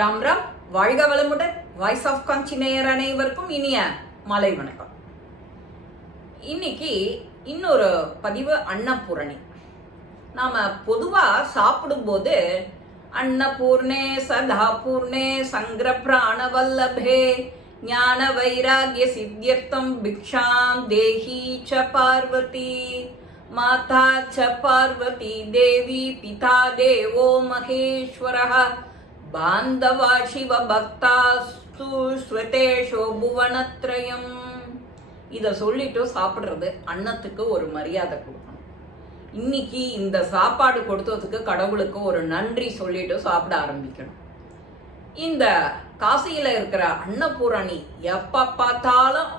ராம் ராம் வாழ்க வளமுடன். Voice of காஞ்சி நேயர் அனைவருக்கும் இனிய மாலை வணக்கம். இன்னைக்கு இன்னொரு பதிவு அன்னபூரணி. நாம பொதுவா சாப்பிடும்போது அன்னபூர்ணே சதாபூர்ணே சங்கர பிராணவல்லபே ஞான வைராகிய சித்தியர்த்தம் பிக்ஷாம் தேஹி ச பார்வதி மாதா ச பார்வதி தேவி பிதா தேவோ மகேஸ்வரஹா பாந்தவா சிவ பக்தாஸ்து ஸ்வதேஷோ புவனத்ரயம் இதை சொல்லிட்டு சாப்பிட்றது அன்னத்துக்கு ஒரு மரியாதை கொடுக்கணும். இன்னைக்கு இந்த சாப்பாடு கொடுத்ததுக்கு கடவுளுக்கு ஒரு நன்றி சொல்லிட்டு சாப்பிட ஆரம்பிக்கணும். இந்த காசியில் இருக்கிற அன்னபூரணி எப்போ பார்த்தாலும்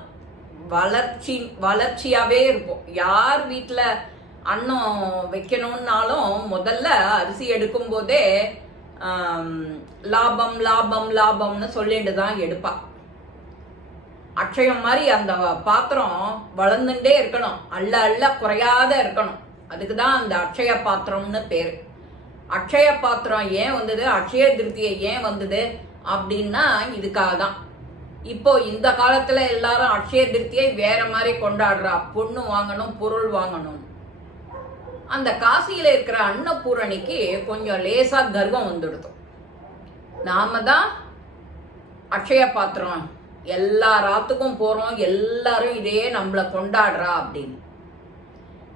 வளர்ச்சி வளர்ச்சியாகவே இருப்போம் யார் வீட்டில் அன்னம் வைக்கணும்னாலும் முதல்ல அரிசி எடுக்கும்போதே லாபம் லாபம் லாபம்னு சொல்லிட்டு தான் எடுப்பா. அக்ஷயம் மாதிரி அந்த பாத்திரம் வளர்ந்துட்டே இருக்கணும். அள்ள அள்ள குறையாத இருக்கணும். அதுக்கு தான் அந்த அக்ஷய பாத்திரம்னு பேர். அக்ஷய பாத்திரம் ஏன் வந்தது? அக்ஷய திருப்தியை ஏன் வந்தது? அப்படின்னா இதுக்காக தான் இப்போ இந்த காலத்துல எல்லாரும் அக்ஷய திருப்தியை வேற மாதிரி கொண்டாடுறா. பொண்ணு வாங்கணும் பொருள் வாங்கணும். அந்த காசியில இருக்கிற அன்னபூரணிக்கு கொஞ்சம் லேசா கர்வம் வந்துடுதோம் நாம தான் அக்ஷய பாத்திரம் எல்லா ராத்துக்கும் போறோம் எல்லாரும் இதே நம்மளை கொண்டாடுறா அப்படின்னு.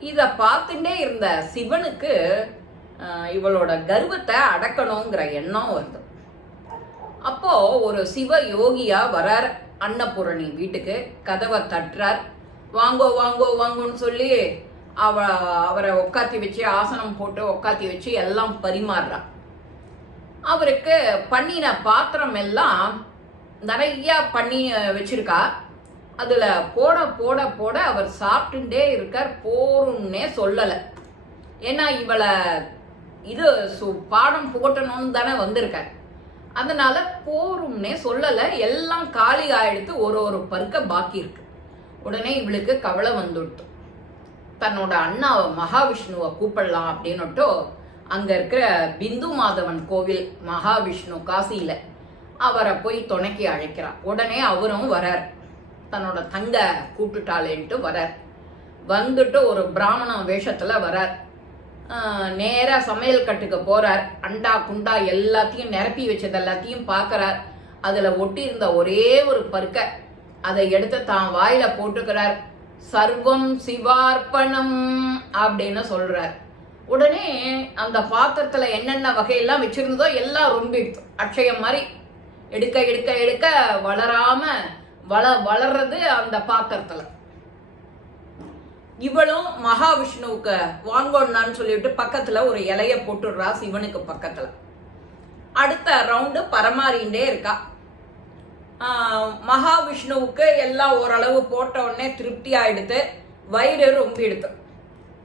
இத பார்த்துட்டே இருந்த சிவனுக்கு இவளோட கர்வத்தை அடக்கணுங்கிற எண்ணம் வருது. அப்போ ஒரு சிவ யோகியா வரார் அன்னபூரணி வீட்டுக்கு கதவை தட்டுறார். வாங்கோ வாங்கோ வாங்கோன்னு சொல்லி அவ அவரை உட்காத்தி வச்சு ஆசனம் போட்டு உட்காத்தி வச்சு எல்லாம் பரிமாறுறா. அவருக்கு பண்ணின பாத்திரம் எல்லாம் நிறைய பண்ணி வச்சிருக்கா. அதுல போட போட போட அவர் சாப்பிட்டுட்டே இருக்கார். போரும்னே சொல்லல. ஏன்னா இவளை இது சு- பாடம் புகட்டணும்னு தானே வந்திருக்கார். அதனால போரும்னே சொல்லல. எல்லாம் காலி ஆயிடுத்து ஒரு ஒரு பருக்க பாக்கி இருக்கு. உடனே இவளுக்கு கவலை வந்துடுத்து. தன்னோட அண்ணாவை மகாவிஷ்ணுவை கூப்பிடலாம் அப்படின்னுட்டு அங்கே இருக்கிற பிந்து மாதவன் கோவில் மகாவிஷ்ணு காசியில் அவரை போய் துணைக்கி அழைக்கிறார் உடனே அவரும் வரார். தன்னோட தங்க கூப்பிட்டுட்டாளேன்ட்டு வரார். வந்துட்டு ஒரு பிராமண வேஷத்தில் வரார். நேராக சமையல் கட்டுக்கு போகிறார் அண்டா குண்டா எல்லாத்தையும் நிரப்பி வச்சது எல்லாத்தையும் பார்க்குறார் அதில் ஒட்டி இருந்த ஒரே ஒரு பருக்கை. அதை எடுத்து தான் வாயில் போட்டுக்கிறார். சர்வம் சிவார்ப்பணம் அப்படின்னு சொல்றார். உடனே அந்த பாத்திரத்துல என்னென்ன வகையெல்லாம் வச்சிருந்ததோ எல்லாம் ரொம்பிடுது அக்ஷயம் மாதிரி எடுக்க எடுக்க எடுக்க வளராம வள வளர்றது அந்த பாத்திரத்துல. இவளும் மகாவிஷ்ணுவுக்கு வாங்கோன்னான்னு சொல்லிட்டு பக்கத்துல ஒரு இலைய போட்டுடுறா சிவனுக்கு பக்கத்துல. அடுத்த ரவுண்டு பரமாறிண்டே இருக்கா. மகாவிஷ்ணுவுக்கு எல்லாம் ஓரளவு போட்ட உடனே திருப்தி ஆயிடுது வயிறு ரொம்ப எடுத்து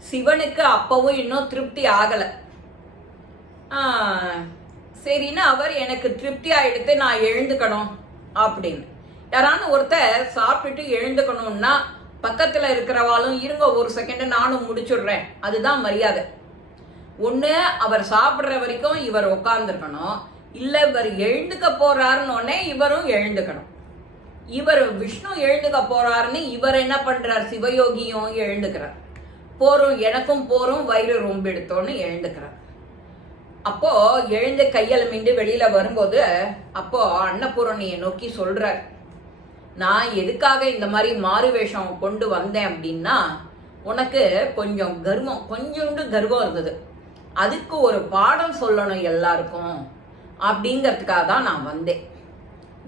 சிவனுக்கு அப்பவும் இன்னும் திருப்தி ஆகலை. சரின்னு அவர் எனக்கு திருப்தி ஆயிடுத்து நான் எழுந்துக்கணும் அப்படின்னு. யாராவது ஒருத்தர் சாப்பிட்டுட்டு எழுந்துக்கணும்னா பக்கத்தில் இருக்கிறவாளும் இருங்க ஒரு செகண்ட் நானும் முடிச்சுடுறேன். அதுதான் மரியாதை. ஒன்று அவர் சாப்பிட்ற வரைக்கும் இவர் உட்காந்துருக்கணும் இல்ல இவர் எழுந்துக்க போறாருன்னு உடனே இவரும் எழுந்துக்கணும். இவர் விஷ்ணு எழுந்துக்க போறாருன்னு இவர் என்ன பண்றார்? சிவயோகியும் எழுந்துக்கிறார். போரும் எனக்கும் போரும் வயிறு ரொம்ப எடுத்தோன்னு எழுந்துக்கிறார். அப்போ எழுந்து கையில் மிண்டு வெளியில வரும்போது அப்போ அன்னபூரணியை நோக்கி சொல்றார் நான் எதுக்காக இந்த மாதிரி மாறு வேஷம் கொண்டு வந்தேன் அப்படின்னா உனக்கு கொஞ்சம் கர்வம் கொஞ்சோண்டு கர்வம் இருந்தது. அதுக்கு ஒரு பாடம் சொல்லணும் எல்லாருக்கும். அப்படிங்கிறதுக்காக தான் நான் வந்தேன்.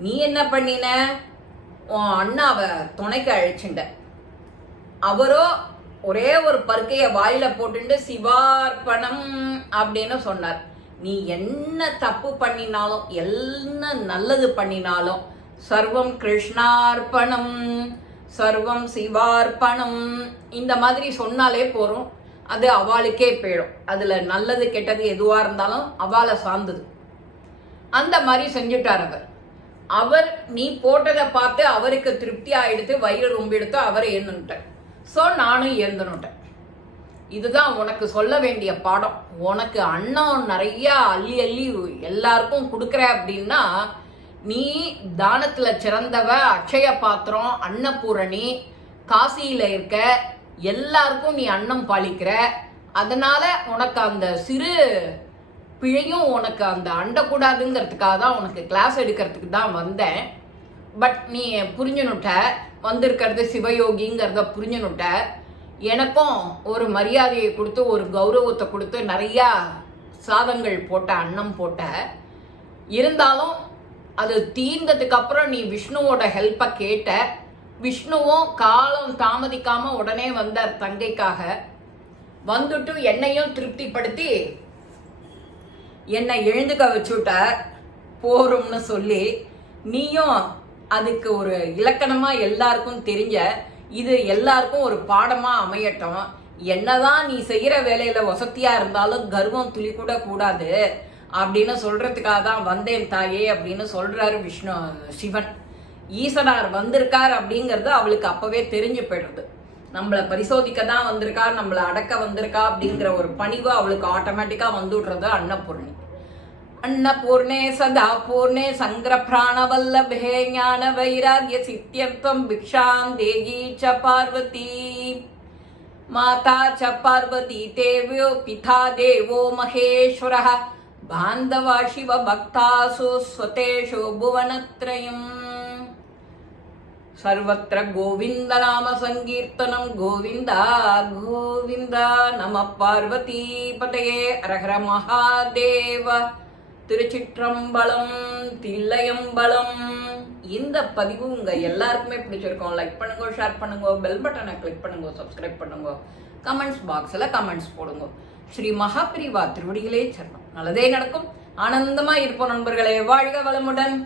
நீ என்ன பண்ணின? உன் அண்ணாவை துணைக்கு அழைச்சிண்ட அவரோ ஒரே ஒரு பருக்கையை வாயில போட்டுட்டு சிவார்ப்பணம் அப்படின்னு சொன்னார். நீ என்ன தப்பு பண்ணினாலும் என்ன நல்லது பண்ணினாலும் சர்வம் கிருஷ்ணார்ப்பணம் சர்வம் சிவார்ப்பணம் இந்த மாதிரி சொன்னாலே போறோம். அது அவளுக்கே போயிடும். அதுல நல்லது கெட்டது எதுவா இருந்தாலும் அவளை சார்ந்தது. அந்த மாதிரி செஞ்சுட்டார் அவர். அவர் நீ போட்டதை பார்த்து அவருக்கு திருப்தி ஆயிடுத்து வயிறு ரொம்ப எடுத்து அவர் ஏந்துட்டார் ஸோ நானும் ஏந்துனுட்டேன் இதுதான் உனக்கு சொல்ல வேண்டிய பாடம். உனக்கு அன்னம் நிறையா அள்ளி அள்ளி எல்லாருக்கும் கொடுக்குற அப்படின்னா நீ தானத்தில் சிறந்தவ அக்ஷய பாத்திரம் அன்னபூரணி காசியில் இருக்க எல்லாருக்கும் நீ அன்னம் பாலிக்கிற. அதனால உனக்கு அந்த சிறு பிழையும் உனக்கு அந்த அண்டக்கூடாதுங்கிறதுக்காக தான் உனக்கு கிளாஸ் எடுக்கிறதுக்கு தான் வந்தேன். பட் நீ புரிஞ்சுனுட்ட வந்திருக்கிறது சிவயோகிங்கிறத புரிஞ்சுனுட்ட. எனக்கும் ஒரு மரியாதையை கொடுத்து ஒரு கௌரவத்தை கொடுத்து நிறையா சாதங்கள் போட்ட அன்னம் போட்ட. இருந்தாலும் அது தீர்ந்ததுக்கு அப்புறம் நீ விஷ்ணுவோட ஹெல்ப்பை கேட்ட. விஷ்ணுவும் காலம் தாமதிக்காம உடனே வந்தார் தங்கைக்காக. வந்துட்டு என்னையும் திருப்திப்படுத்தி என்னை எழுந்துக்க வச்சுட்ட போறோம்னு சொல்லி நீயும் அதுக்கு ஒரு இலக்கணமா எல்லாருக்கும் தெரிஞ்ச இது எல்லாருக்கும் ஒரு பாடமா அமையட்டும். என்னதான் நீ செய்யற வேலையில வசதியா இருந்தாலும் கர்வம் துளி கூட கூடாது. அப்படின்னு சொல்றதுக்காக தான் வந்தேன் தாயே அப்படின்னு சொல்றாரு விஷ்ணு சிவன். ஈசனார் வந்திருக்கார் அப்படிங்கிறது அவளுக்கு அப்பவே தெரிஞ்சு போயிடுறது. நம்மளை பரிசோதிக்க தான் வந்திருக்கார் நம்மளை அடக்க வந்திருக்கா அப்படிங்கிற ஒரு பணிவு அவளுக்கு ஆட்டோமேட்டிக்கா வந்துடுறது அன்னபூர்ணி अन्नपूर्णे सदा पूर्णे सङ्ग्रप्राणवल्लभे ज्ञानवैराग्य सिद्ध्यर्थं भिक्षां देही च पार्वती माता च पार्वती देव्यो पिता देवो महेश्वरः बान्धवा शिवभक्तासु स्वतेषु भुवनत्रयम् सर्वत्र गोविन्दनाम सङ्कीर्तनं गोविन्द गोविन्द नमः पार्वतीपतये हर महादेव திருச்சிற்றம்பலம் தில்லையம்பலம் இந்த பதிவு உங்க எல்லாருக்குமே பிடிச்சிருக்கும் லைக் பண்ணுங்க ஷேர் பண்ணுங்க பெல் பட்டனை கிளிக் பண்ணுங்க சப்ஸ்கிரைப் பண்ணுங்க கமெண்ட்ஸ் பாக்ஸ்ல கமெண்ட்ஸ் போடுங்க ஸ்ரீ மகாபிரிவா திருவடிகளே சரணம் நல்லதே நடக்கும் ஆனந்தமா இருப்போம் நண்பர்களே வாழ்க வளமுடன்